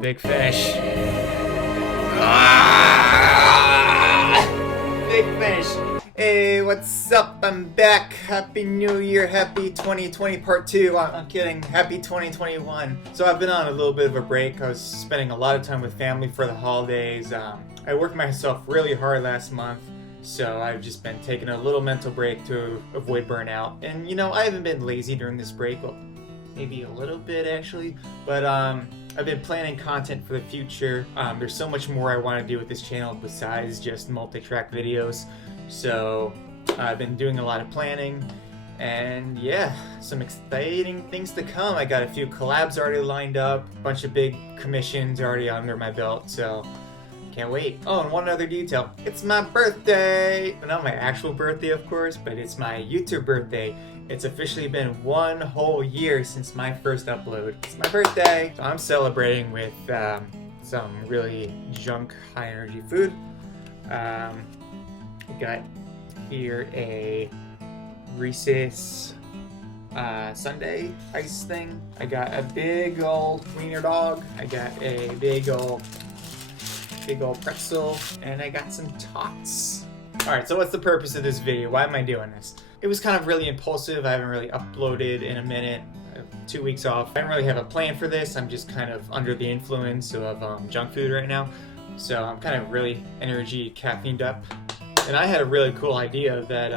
Big fish. Ah! Big fish. Hey, what's up? I'm back. Happy New Year. Happy 2020 Part 2. I'm kidding. Happy 2021. So I've been on a little bit of a break. I was spending a lot of time with family for the holidays. I worked myself really hard last month. So I've just been taking a little mental break to avoid burnout. And you know, I haven't been lazy during this break. Well, maybe a little bit actually. But I've been planning content for the future. There's so much more I want to do with this channel besides just multi-track videos. So I've been doing a lot of planning, and yeah, some exciting things to come. I got a few collabs already lined up, a bunch of big commissions already under my belt, so can't wait. Oh, and one other detail. It's my birthday! Well, not my actual birthday, of course, but it's my YouTube birthday. It's officially been 1 whole year since my first upload. It's my birthday! So I'm celebrating with some really junk, high-energy food. I got here a Reese's Sunday ice thing. I got a big old wiener dog. I got a big old pretzel, and I got some tots. Alright, so what's the purpose of this video? Why am I doing this? It was kind of really impulsive. I haven't really uploaded in a minute. 2 weeks off. I don't really have a plan for this. I'm just kind of under the influence of junk food right now. So I'm kind of really energy caffeined up. And I had a really cool idea that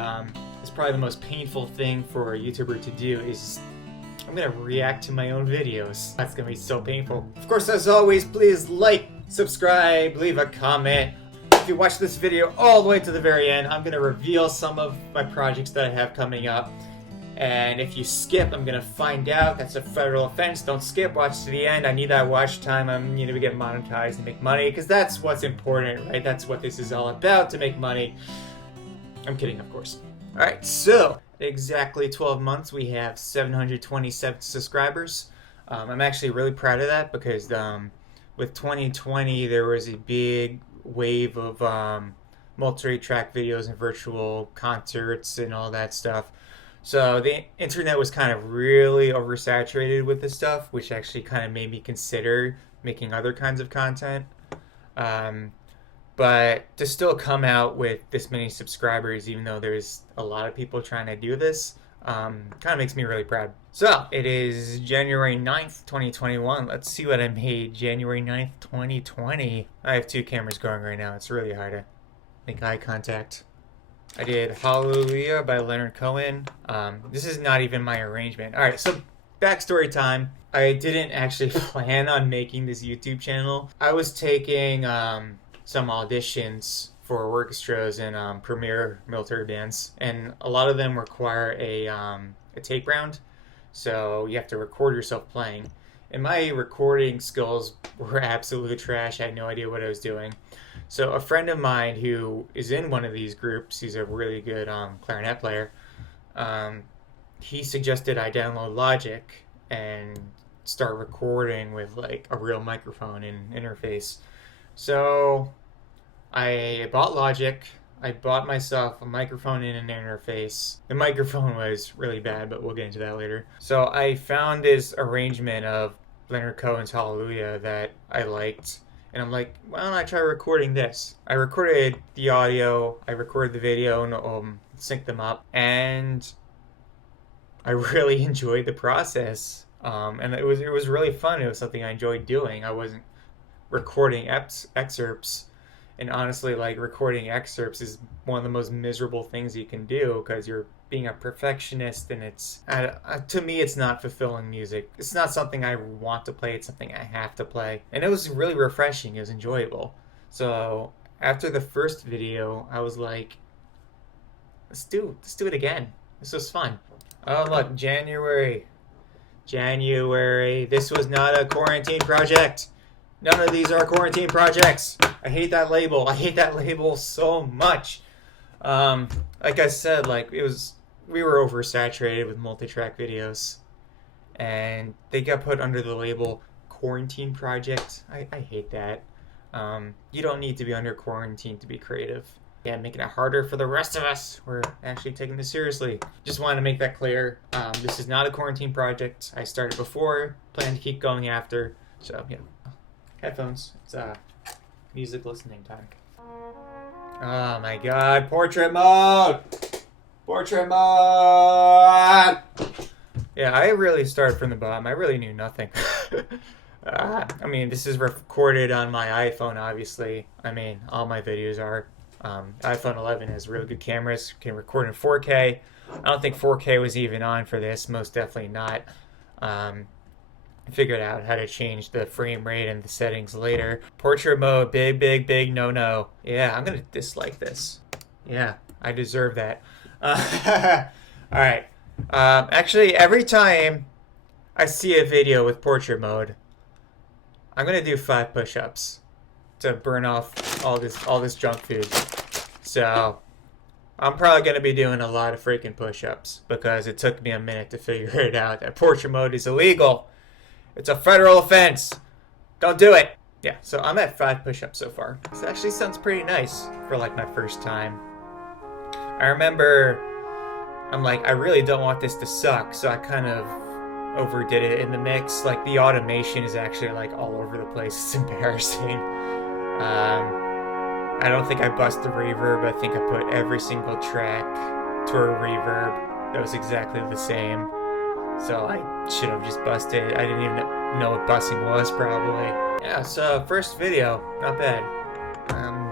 is probably the most painful thing for a YouTuber to do is I'm gonna react to my own videos. That's gonna be so painful. Of course, as always, please like, subscribe, leave a comment. If you watch this video all the way to the very end, I'm gonna reveal some of my projects that I have coming up. And if you skip, I'm gonna find out. That's a federal offense. Don't skip, watch to the end. I need that watch time. I'm to get monetized and make money, because that's what's important, right? That's what this is all about, to make money. I'm kidding, of course. Alright, so exactly 12 months, we have 727 subscribers. I'm actually really proud of that because with 2020, there was a big wave of multi-track videos and virtual concerts and all that stuff. So the internet was kind of really oversaturated with this stuff, which actually kind of made me consider making other kinds of content. But to still come out with this many subscribers, even though there's a lot of people trying to do this, kind of makes me really proud. So it is January 9th, 2021. Let's see what I made January 9th, 2020. I have 2 cameras going right now. It's really hard to make eye contact. I did Hallelujah by Leonard Cohen. This is not even my arrangement. Alright, so backstory time. I didn't actually plan on making this YouTube channel. I was taking some auditions for orchestras and premier military bands, and a lot of them require a tape round, so you have to record yourself playing. And my recording skills were absolute trash. I had no idea what I was doing. So a friend of mine who is in one of these groups, he's a really good clarinet player, he suggested I download Logic and start recording with like a real microphone and interface. So I bought Logic, I bought myself a microphone and an interface. The microphone was really bad, but we'll get into that later. So I found this arrangement of Leonard Cohen's Hallelujah that I liked. And I'm like, why don't I try recording this? I recorded the audio, I recorded the video, and synced them up. And I really enjoyed the process. And it was really fun. It was something I enjoyed doing. I wasn't recording excerpts. And honestly, like, recording excerpts is one of the most miserable things you can do because you're being a perfectionist, and it's to me, it's not fulfilling music. It's not something I want to play. It's something I have to play. And it was really refreshing. It was enjoyable. So after the first video, I was like, let's do it again. This was fun. Oh, look, January. This was not a quarantine project. None of these are quarantine projects. I hate that label. I hate that label so much. Like I said, we were oversaturated with multi-track videos, and they got put under the label quarantine project. I hate that. You don't need to be under quarantine to be creative. Yeah, making it harder for the rest of us. We're actually taking this seriously. Just wanted to make that clear. This is not a quarantine project. I started before, plan to keep going after. So, yeah. headphones. It's music listening time. Oh my god, portrait mode! Portrait mode! Yeah, I really started from the bottom. I really knew nothing. I mean, this is recorded on my iPhone, obviously. I mean, all my videos are. iPhone 11 has really good cameras, can record in 4K. I don't think 4K was even on for this, most definitely not. I figured out how to change the frame rate and the settings later. Portrait mode, big no. Yeah, I'm gonna dislike this. Yeah, I deserve that. Alright. Actually, every time I see a video with portrait mode, I'm gonna do 5 push-ups to burn off all this junk food. So I'm probably gonna be doing a lot of freaking push-ups because it took me a minute to figure it out that portrait mode is illegal. It's a federal offense. Don't do it. Yeah, so I'm at 5 push-ups so far. This actually sounds pretty nice for like my first time. I remember I'm like, I really don't want this to suck, so I kind of overdid it in the mix. Like the automation is actually like all over the place. It's embarrassing. I don't think I bust the reverb. I think I put every single track to a reverb that was exactly the same. So I should have just busted. I didn't even know what bussing was, probably. Yeah, so first video, not bad. I'm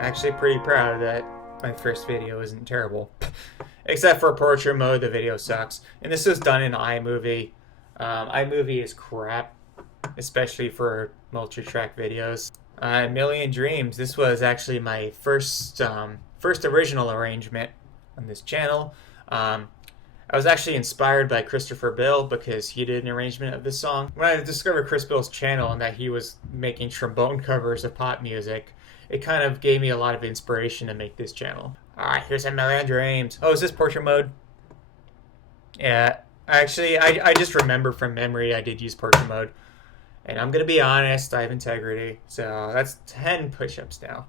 actually pretty proud that my first video isn't terrible. Except for portrait mode, the video sucks. And this was done in iMovie. iMovie is crap, especially for multi-track videos. Million Dreams. This was actually my first original arrangement on this channel. I was actually inspired by Christopher Bill because he did an arrangement of this song. When I discovered Chris Bill's channel and that he was making trombone covers of pop music, it kind of gave me a lot of inspiration to make this channel. Alright, here's a Million Dreams. Oh, is this portrait mode? Yeah, actually, I just remember from memory I did use portrait mode. And I'm going to be honest, I have integrity. So that's 10 push-ups now.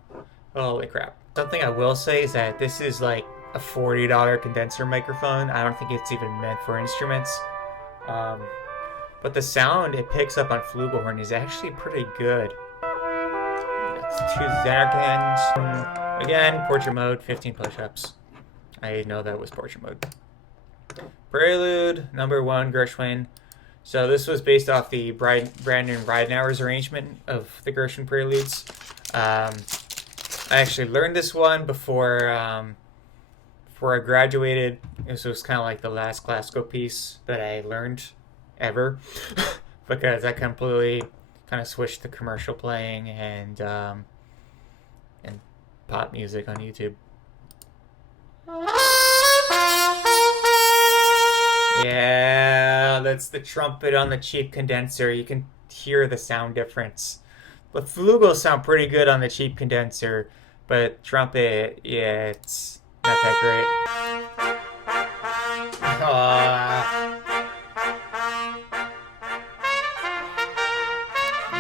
Holy crap. Something I will say is that this is like a $40 condenser microphone. I don't think it's even meant for instruments. But the sound it picks up on flugelhorn is actually pretty good. Let's choose Xanarkand. Again, portrait mode, 15 push-ups. I know that was portrait mode. Prelude, number 1, Gershwin. So this was based off the Brandon Ridenour's arrangement of the Gershwin preludes. I actually learned this one before I graduated. This was kind of like the last classical piece that I learned ever because I completely kind of switched to commercial playing and pop music on YouTube. Yeah, that's the trumpet on the cheap condenser. You can hear the sound difference. But flugels sound pretty good on the cheap condenser, but trumpet, yeah, it's not that great.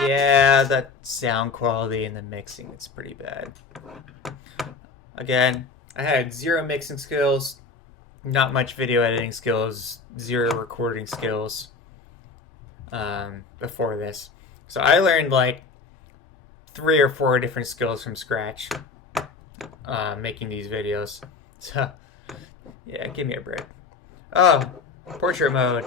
Yeah, that sound quality and the mixing, it's pretty bad. Again, I had 0 mixing skills, not much video editing skills, 0 recording skills before this. So I learned like 3 or 4 different skills from scratch making these videos. So, yeah, give me a break. Oh, portrait mode.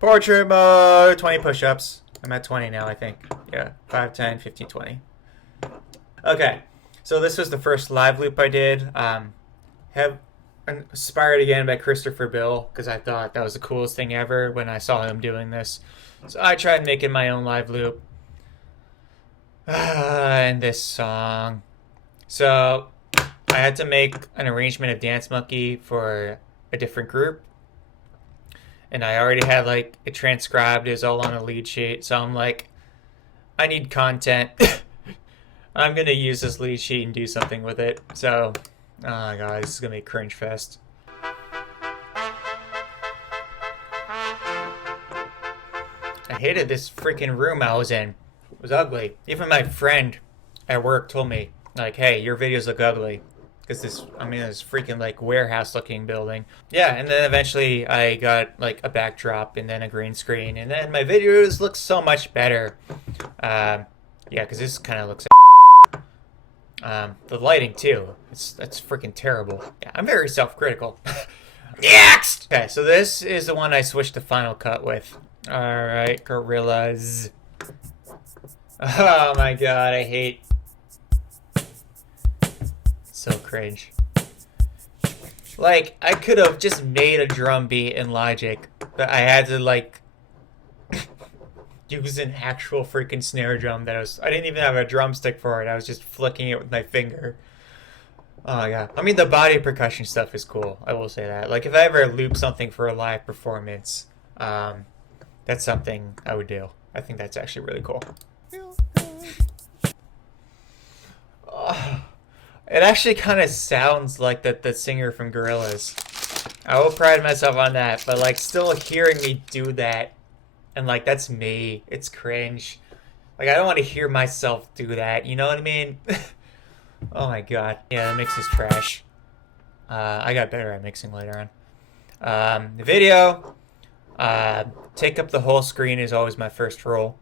Portrait mode! 20 push-ups. I'm at 20 now, I think. Yeah, 5, 10, 15, 20. Okay, so this was the first live loop I did. Have inspired again by Christopher Bill because I thought that was the coolest thing ever when I saw him doing this. So I tried making my own live loop. And this song. So I had to make an arrangement of Dance Monkey for a different group. And I already had like it transcribed, it was all on a lead sheet. So I'm like, I need content. I'm gonna use this lead sheet and do something with it. So, oh my god, this is gonna be cringe fest. I hated this freaking room I was in. It was ugly. Even my friend at work told me, like, hey, your videos look ugly. Because this freaking like warehouse looking building. Yeah, and then eventually I got like a backdrop and then a green screen. And then my videos look so much better. Yeah, because this kind of looks the lighting too. That's freaking terrible. Yeah, I'm very self-critical. Next! Okay, so this is the one I switched to Final Cut with. Alright, Gorillas. Oh my god, I hate... So cringe. Like, I could have just made a drum beat in Logic, but I had to, like, use an actual freaking snare drum that I didn't even have a drumstick for it. I was just flicking it with my finger. Oh my god. I mean, the body percussion stuff is cool. I will say that. Like, if I ever loop something for a live performance, that's something I would do. I think that's actually really cool. Oh, it actually kind of sounds like the singer from Gorillaz. I will pride myself on that, but like still hearing me do that, and like that's me. It's cringe. Like I don't want to hear myself do that. You know what I mean? Oh my god. Yeah, the mix is trash. I got better at mixing later on. The video, take up the whole screen is always my first rule.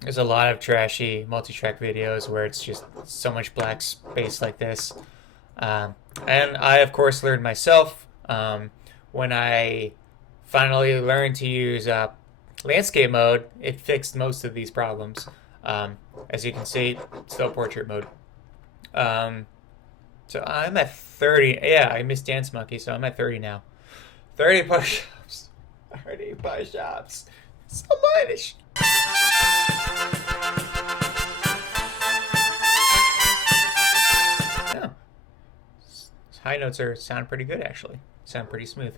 There's a lot of trashy multi-track videos where it's just so much black space like this. And I, of course, learned myself when I finally learned to use landscape mode. It fixed most of these problems. As you can see, still portrait mode. So I'm at 30. Yeah, I missed Dance Monkey, so I'm at 30 now. 30 push-ups. 30 push-ups. So much. Yeah. High notes sound pretty good, actually. Sound pretty smooth.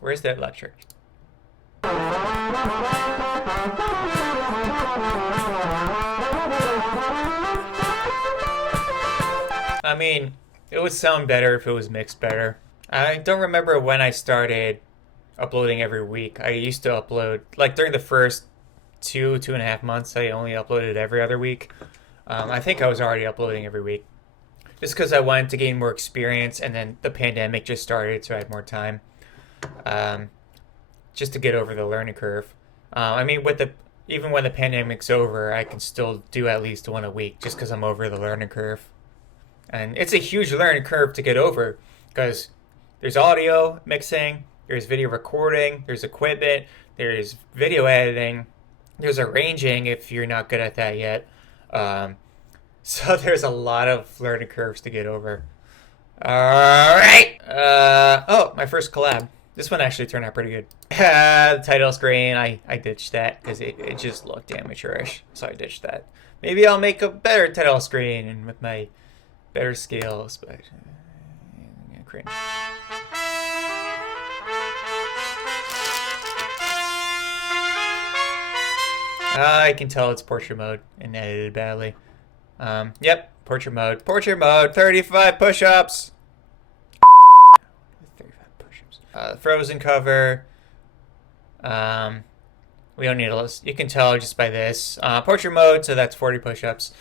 Where's that electric? I mean, it would sound better if it was mixed better. I don't remember when I started uploading every week. I used to upload, like during the first 2.5 months, I only uploaded every other week. I think I was already uploading every week. Just because I wanted to gain more experience, and then the pandemic just started, so I had more time. Just to get over the learning curve. I mean, even when the pandemic's over, I can still do at least one a week, just because I'm over the learning curve. And it's a huge learning curve to get over, because there's audio mixing, there's video recording, there's equipment, there's video editing, there's arranging if you're not good at that yet. So there's a lot of learning curves to get over. Alright! Oh, my first collab. This one actually turned out pretty good. The title screen, I ditched that because it just looked amateurish, so I ditched that. Maybe I'll make a better title screen and with my better scales, but cringe. I can tell it's portrait mode and edited badly. Yep, portrait mode. Portrait mode, 35 push-ups. 35 push-ups. Frozen cover. We don't need a list. You can tell just by this. Portrait mode, so that's 40 push-ups.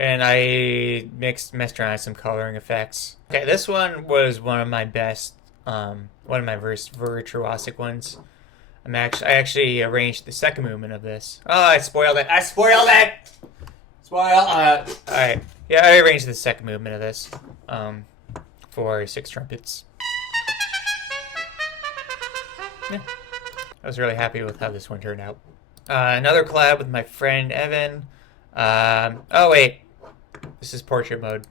And I messed around with some coloring effects. Okay, this one was one of my best, one of my virtuosic ones. I actually arranged the second movement of this. Oh, I spoiled it. Alright. Yeah, I arranged the second movement of this, for 6 trumpets. Yeah. I was really happy with how this one turned out. Another collab with my friend Evan. Oh wait. This is portrait mode.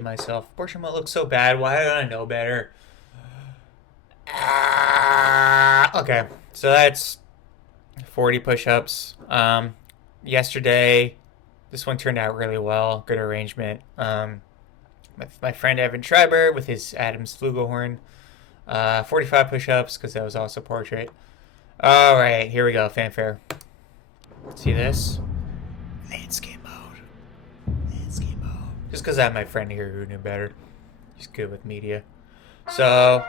Myself. Portrait mode looks so bad. Why don't I know better? Okay, so that's 40 push-ups. Yesterday, this one turned out really well. Good arrangement. My friend Evan Schreiber with his Adams flugelhorn. 45 push-ups because that was also portrait. All right, here we go. Fanfare. See this? Landscape mode. Landscape mode. Just because I have my friend here who knew better. He's good with media. So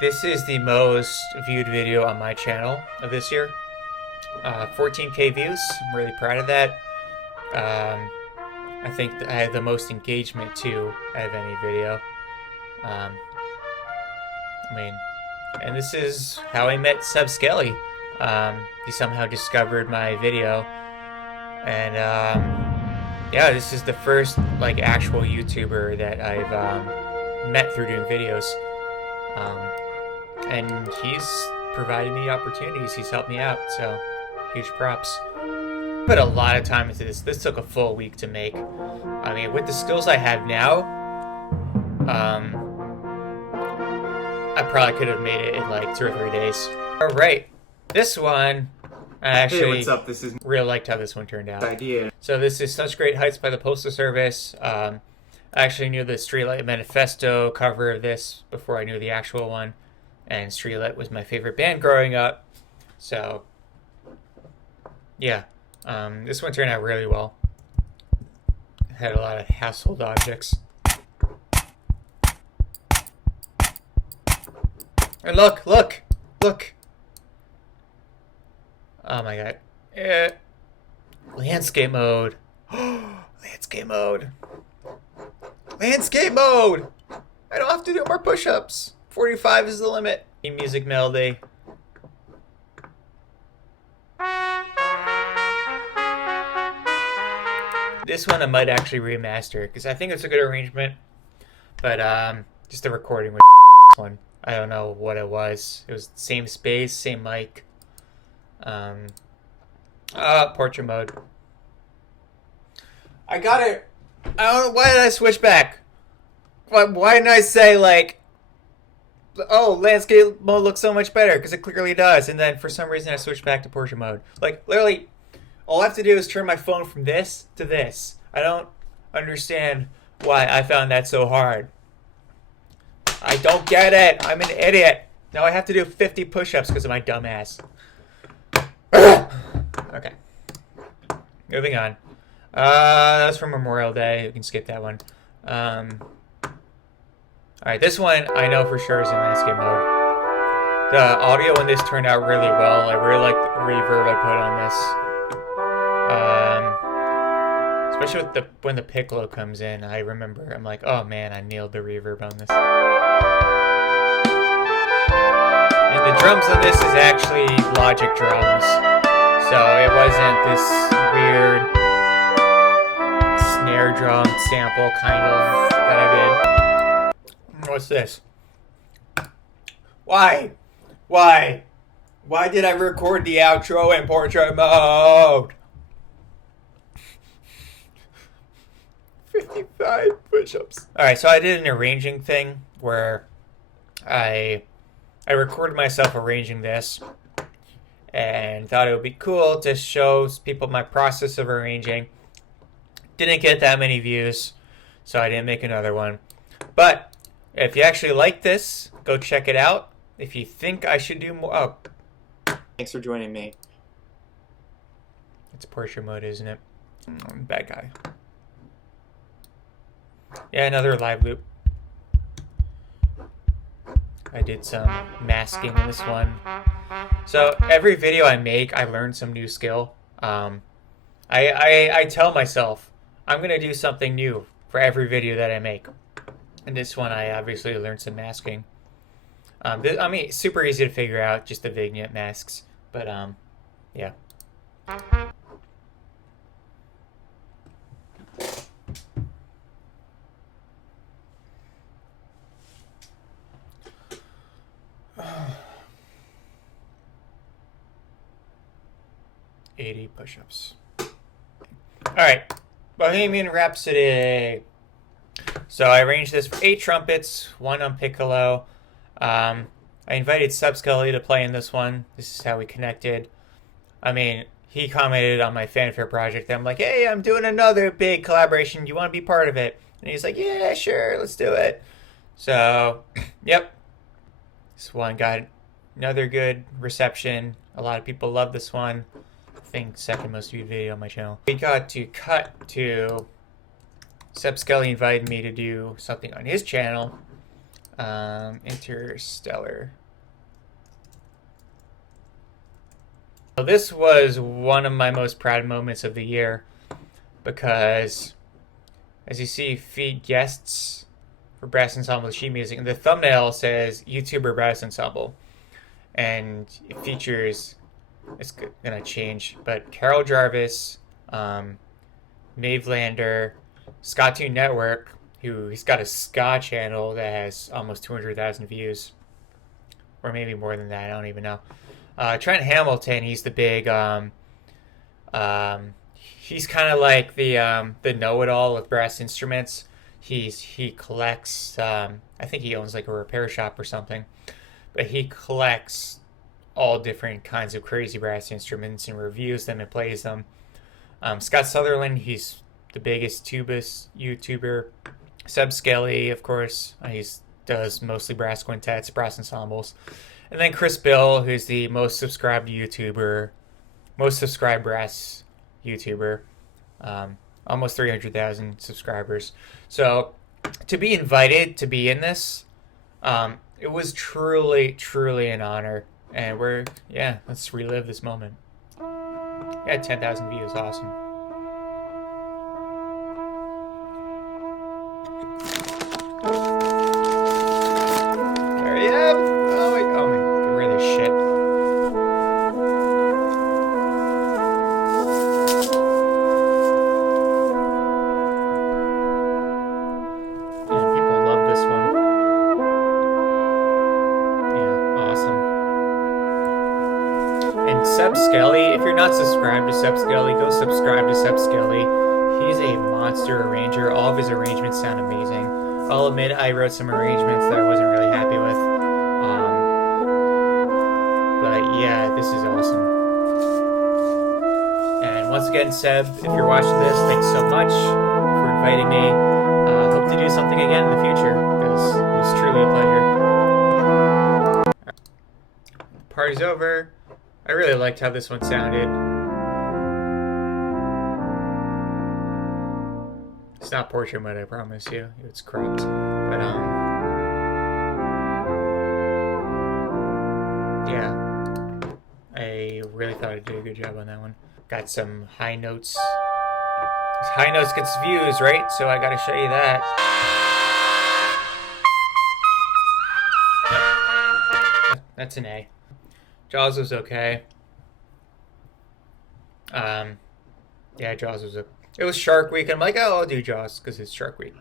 this is the most viewed video on my channel of this year. 14K views. I'm really proud of that. I think I had the most engagement too out of any video. I mean, And this is how I met Seb Skelly. He somehow discovered my video, and yeah, this is the first like actual YouTuber that I've met through doing videos, and he's provided me opportunities. He's helped me out, so huge props. Put a lot of time into this. This took a full week to make. I mean, with the skills I have now, I probably could have made it in like 2 or 3 days. All right, this one, I actually Hey, what's up? This is really liked how this one turned out. idea. So this is Such Great Heights by the Postal Service. I actually knew the Streetlight Manifesto cover of this before I knew the actual one, and Streetlight was my favorite band growing up. So yeah, this one turned out really well. Had a lot of household objects. And look! Oh my god. Landscape mode. Landscape mode. Landscape mode! I don't have to do more push-ups. 45 is the limit. Music melody. This one I might actually remaster because I think it's a good arrangement. But just the recording with one. I don't know what it was. It was the same space, same mic. Portrait mode. I got it. I don't know, why did I switch back? Why didn't I say like, oh, landscape mode looks so much better, because it clearly does, and then for some reason I switched back to portrait mode. Like, literally, all I have to do is turn my phone from this to this. I don't understand why I found that so hard. I don't get it. I'm an idiot. Now I have to do 50 push-ups because of my dumb ass. Okay. Moving on. That's from Memorial Day. You can skip that one. Alright, this one I know for sure is in landscape mode. The audio in this turned out really well. I really like the reverb I put on this. Especially with when the piccolo comes in, I remember, I'm like, oh man, I nailed the reverb on this. And the drums on this is actually Logic drums. So it wasn't this weird snare drum sample kind of that I did. What's this? Why? Why did I record the outro in portrait mode? 55 push-ups. Alright, so I did an arranging thing where I recorded myself arranging this and thought it would be cool to show people my process of arranging. Didn't get that many views, so I didn't make another one. But if you actually like this, go check it out. If you think I should do more... Oh. Thanks for joining me. It's portrait mode, isn't it? Bad guy. Yeah, another live loop. I did some masking in this one. So every video I make, I learn some new skill. I tell myself, I'm going to do something new for every video that I make. And this one, I obviously learned some masking. I mean, super easy to figure out, just the vignette masks. But, yeah. $80 push-ups. Alright. Bohemian Rhapsody. So I arranged this for 8 trumpets, 1 on piccolo. I invited Seb Skelly to play in this one. This is how we connected. I mean, he commented on my fanfare project. I'm like, hey, I'm doing another big collaboration. Do you want to be part of it? And he's like, yeah, sure, let's do it. So, yep. This one got another good reception. A lot of people love this one. I think second most viewed video on my channel. We got to cut to Seb Skelly invited me to do something on his channel. Interstellar. So this was one of my most proud moments of the year because, as you see, feed guests for brass ensemble sheet music, and the thumbnail says YouTuber brass ensemble. and it features, it's gonna change, but Carol Jarvis, Maeve Lander, Scott Network, who he's got a ska channel that has almost 200,000 views, or maybe more than that. I don't even know. Trent Hamilton, he's the big. He's kind of like the know-it-all with brass instruments. He collects. I think he owns like a repair shop or something, but he collects all different kinds of crazy brass instruments and reviews them and plays them. Scott Sutherland, he's the biggest tubist YouTuber. Seb Skelly, of course, he does mostly brass quintets, brass ensembles. And then Chris Bill, who's the most subscribed YouTuber, most subscribed brass YouTuber, almost 300,000 subscribers. So to be invited to be in this, it was truly, truly an honor. And let's relive this moment. Yeah, 10,000 views, awesome. There you have it. Oh my, get rid of this shit. Yeah, people love this one. Yeah, awesome. And Seb Skelly, if you're not subscribed to Seb Skelly, go subscribe to Seb Skelly. He's a monster arranger. All of his arrangements sound amazing. I'll admit I wrote some arrangements that I wasn't really happy with. But yeah, this is awesome. And once again, Seb, if you're watching this, thanks so much for inviting me. Hope to do something again in the future, because it was truly a pleasure. The party's over. I really liked how this one sounded. It's not portrait mode, I promise you. It's cropped. But, yeah. I really thought I did a good job on that one. Got some high notes. High notes gets views, right? So I gotta show you that. That's an A. Jaws was okay. Yeah, Jaws was it was Shark Week. I'm like, oh, I'll do Jaws because it's Shark Week.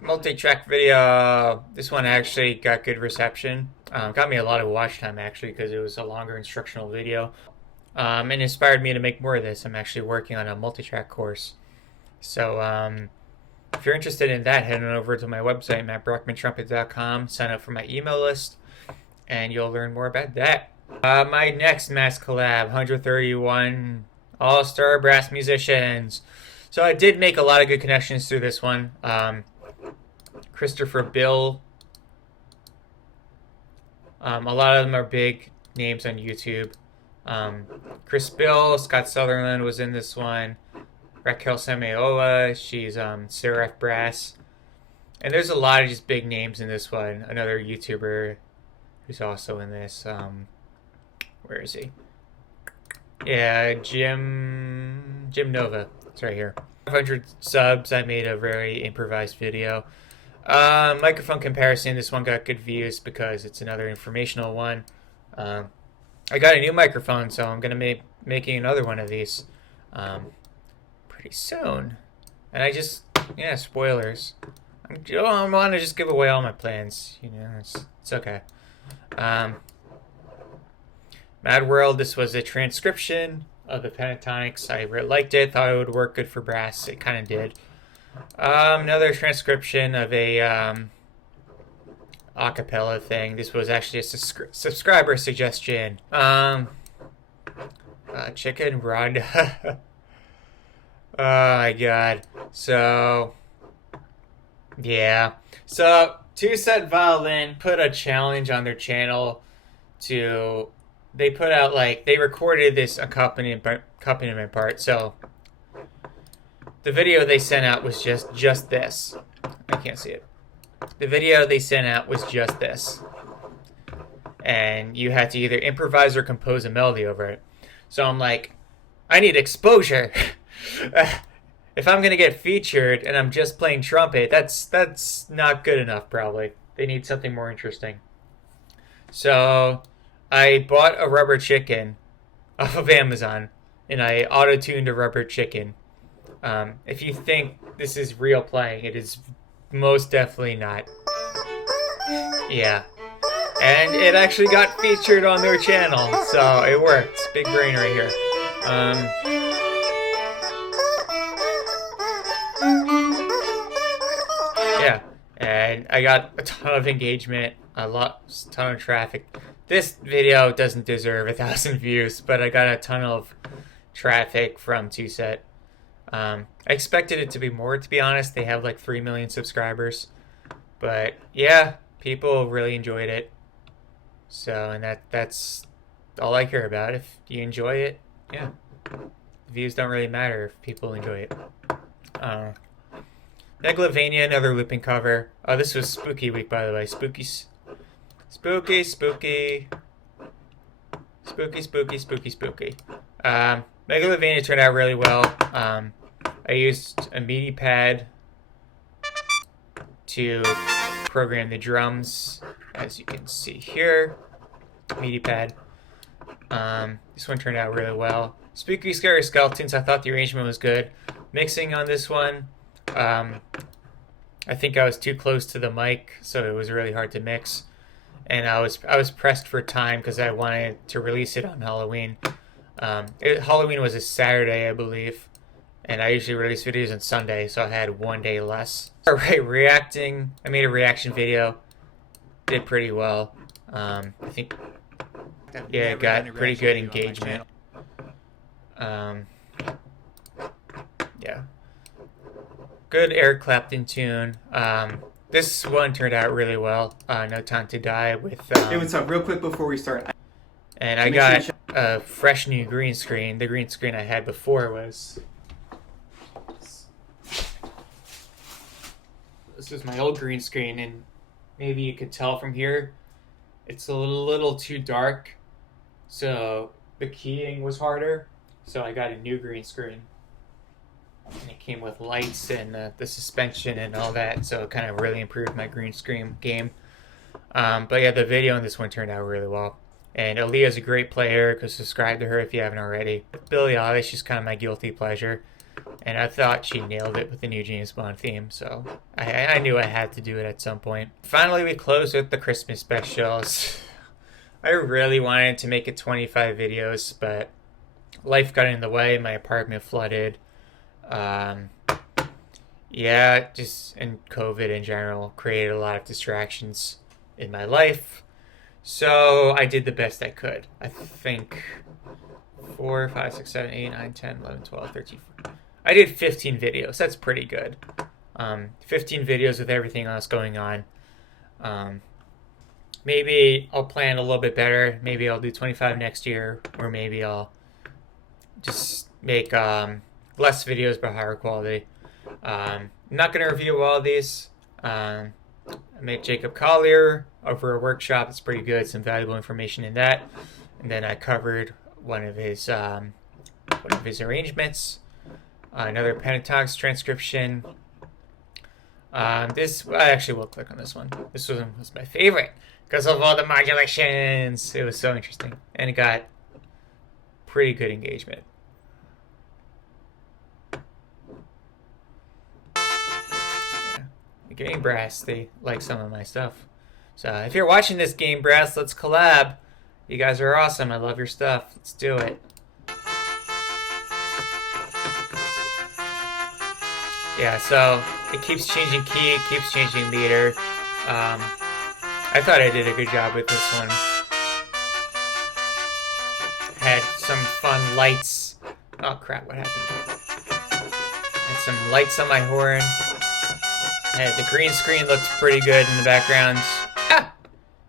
Multi-track video. This one actually got good reception. Got me a lot of watch time actually because it was a longer instructional video. And inspired me to make more of this. I'm actually working on a multi-track course. So if you're interested in that, head on over to my website, mattbrockmantrumpet.com. Sign up for my email list, and you'll learn more about that. My next mass collab, 131 all-star brass musicians. So I did make a lot of good connections through this one. Christopher Bill. A lot of them are big names on YouTube. Chris Bill, Scott Sutherland was in this one. Raquel Semeola, she's Seraph Brass. And there's a lot of just big names in this one. Another YouTuber who's also in this. Where is he? Yeah, Jim Nova. It's right here. 500 subs. I made a very improvised video. Microphone comparison. This one got good views because it's another informational one. I got a new microphone, so I'm gonna be making another one of these pretty soon. And I just, yeah, spoilers. I don't want to just give away all my plans. You know, it's okay. Mad World, this was a transcription of the pentatonics. I really liked it, thought it would work good for brass. It kind of did. Another transcription of a acapella thing. This was actually a subscriber suggestion. Chicken Run. Oh my god. So, yeah. So, Two Set Violin put a challenge on their channel to... They put out, like, they recorded this accompaniment part, so the video they sent out was just this. I can't see it. The video they sent out was just this. And you had to either improvise or compose a melody over it. So I'm like, I need exposure. If I'm going to get featured and I'm just playing trumpet, that's not good enough, probably. They need something more interesting. So... I bought a rubber chicken off of Amazon, and I auto-tuned a rubber chicken. If you think this is real playing, it is most definitely not. Yeah. And it actually got featured on their channel, so it worked. Big brain right here. Yeah, and I got a ton of engagement, ton of traffic. This video doesn't deserve 1,000 views, but I got a ton of traffic from Two-Set. I expected it to be more, to be honest. They have like 3 million subscribers. But yeah, people really enjoyed it. So, and that's all I care about. If you enjoy it, yeah. The views don't really matter if people enjoy it. Megalovania, another looping cover. Oh, this was Spooky Week, by the way. Spooky. Megalovania turned out really well. I used a MIDI pad to program the drums, as you can see here. MIDI pad. This one turned out really well. Spooky Scary Skeletons, I thought the arrangement was good. Mixing on this one, I think I was too close to the mic, so it was really hard to mix. And I was pressed for time because I wanted to release it on Halloween. Halloween was a Saturday, I believe, and I usually release videos on Sunday, so I had one day less. All right, reacting. I made a reaction video. Did pretty well. I think, yeah, got pretty good engagement. Yeah. Good Eric Clapton tune. This one turned out really well. No Time to Die with. Hey, what's up? Real quick before we start. And I got a fresh new green screen. The green screen I had before was. This is my old green screen, and maybe you could tell from here, it's a little too dark, so the keying was harder. So I got a new green screen. And it came with lights and the suspension and all that, so it kind of really improved my green screen game. But yeah, the video on this one turned out really well. And Aaliyah's a great player, go subscribe to her if you haven't already. Billie Eilish is kind of my guilty pleasure. And I thought she nailed it with the new James Bond theme, so I knew I had to do it at some point. Finally, we closed with the Christmas specials. I really wanted to make it 25 videos, but life got in the way. My apartment flooded. Yeah, just and COVID in general created a lot of distractions in my life. So I did the best I could. I think 4, 5, 6, 7, 8, 9, 10, 11, 12, 13. I did 15 videos. That's pretty good. 15 videos with everything else going on. Maybe I'll plan a little bit better. Maybe I'll do 25 next year, or maybe I'll just make less videos but higher quality. I'm not going to review all of these. I made Jacob Collier over a workshop. It's pretty good. Some valuable information in that. And then I covered one of his arrangements. Another Pentatonics transcription. This I actually will click on this one. This one was my favorite because of all the modulations. It was so interesting, and it got pretty good engagement. Game Brass, they like some of my stuff. So if you're watching this, Game Brass, let's collab. You guys are awesome. I love your stuff. Let's do it. Yeah, so it keeps changing key, it keeps changing meter. I thought I did a good job with this one. Had some fun lights. Oh crap, what happened? Had some lights on my horn. And the green screen looked pretty good in the background. Ah!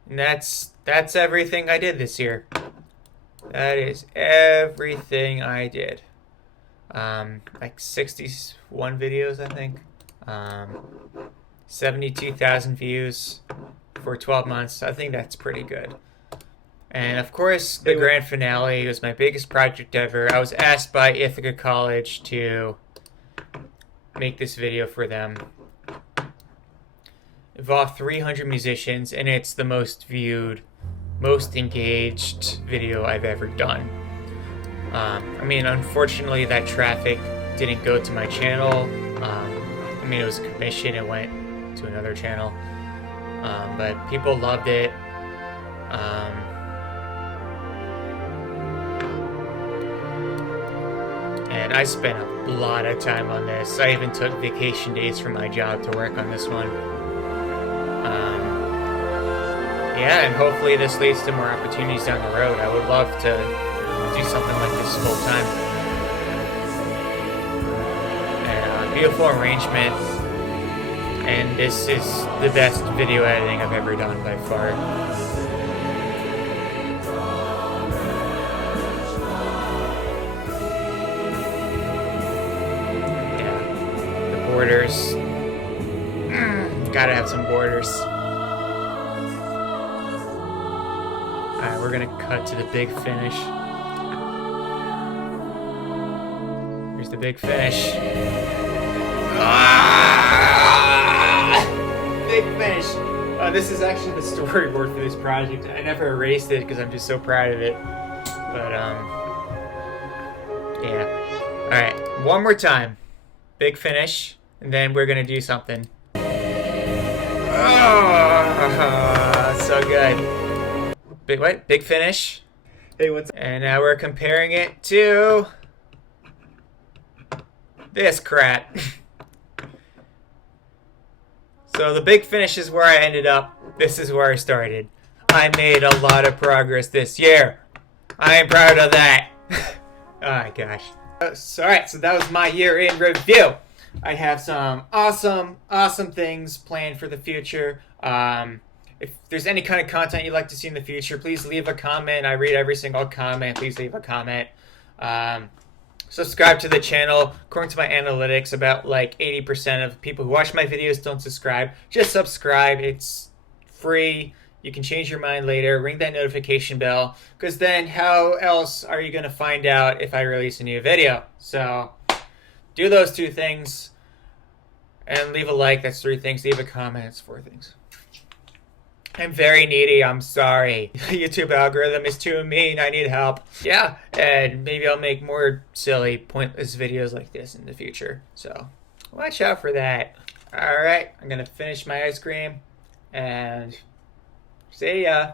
And that's everything I did this year. That is everything I did. Like 61 videos, I think. 72,000 views for 12 months. I think that's pretty good. And of course, the grand finale was my biggest project ever. I was asked by Ithaca College to make this video for them. Involved 300 musicians, and it's the most viewed most engaged video I've ever done. I mean, unfortunately, that traffic didn't go to my channel. I mean, it was a commission, it went to another channel. But people loved it. And I spent a lot of time on this. I even took vacation days from my job to work on this one. Yeah, and hopefully this leads to more opportunities down the road. I would love to do something like this full time. And beautiful arrangement. And this is the best video editing I've ever done by far. Yeah, the borders. Gotta have some borders. Alright, we're gonna cut to the big finish. Here's the big finish. Big finish. This is actually the storyboard for this project. I never erased it because I'm just so proud of it. But yeah. Alright, one more time. Big finish, and then we're gonna do something. So good. Big what? Big finish. Hey, what's up? And now we're comparing it to this crap. So the big finish is where I ended up. This is where I started. I made a lot of progress this year. I am proud of that. Oh my gosh. Alright, so that was my year in review. I have some awesome things planned for the future. If there's any kind of content you'd like to see in the future, please leave a comment. I read every single comment. Please leave a comment. Subscribe to the channel. According to my analytics, about like 80% of people who watch my videos don't subscribe. Just subscribe. It's free. You can change your mind later. Ring that notification bell. Because then how else are you going to find out if I release a new video? So do those two things. And leave a like. That's 3 things. Leave a comment. It's 4 things. I'm very needy. I'm sorry. YouTube algorithm is too mean. I need help. Yeah, and maybe I'll make more silly, pointless videos like this in the future. So watch out for that. All right, I'm gonna finish my ice cream and see ya.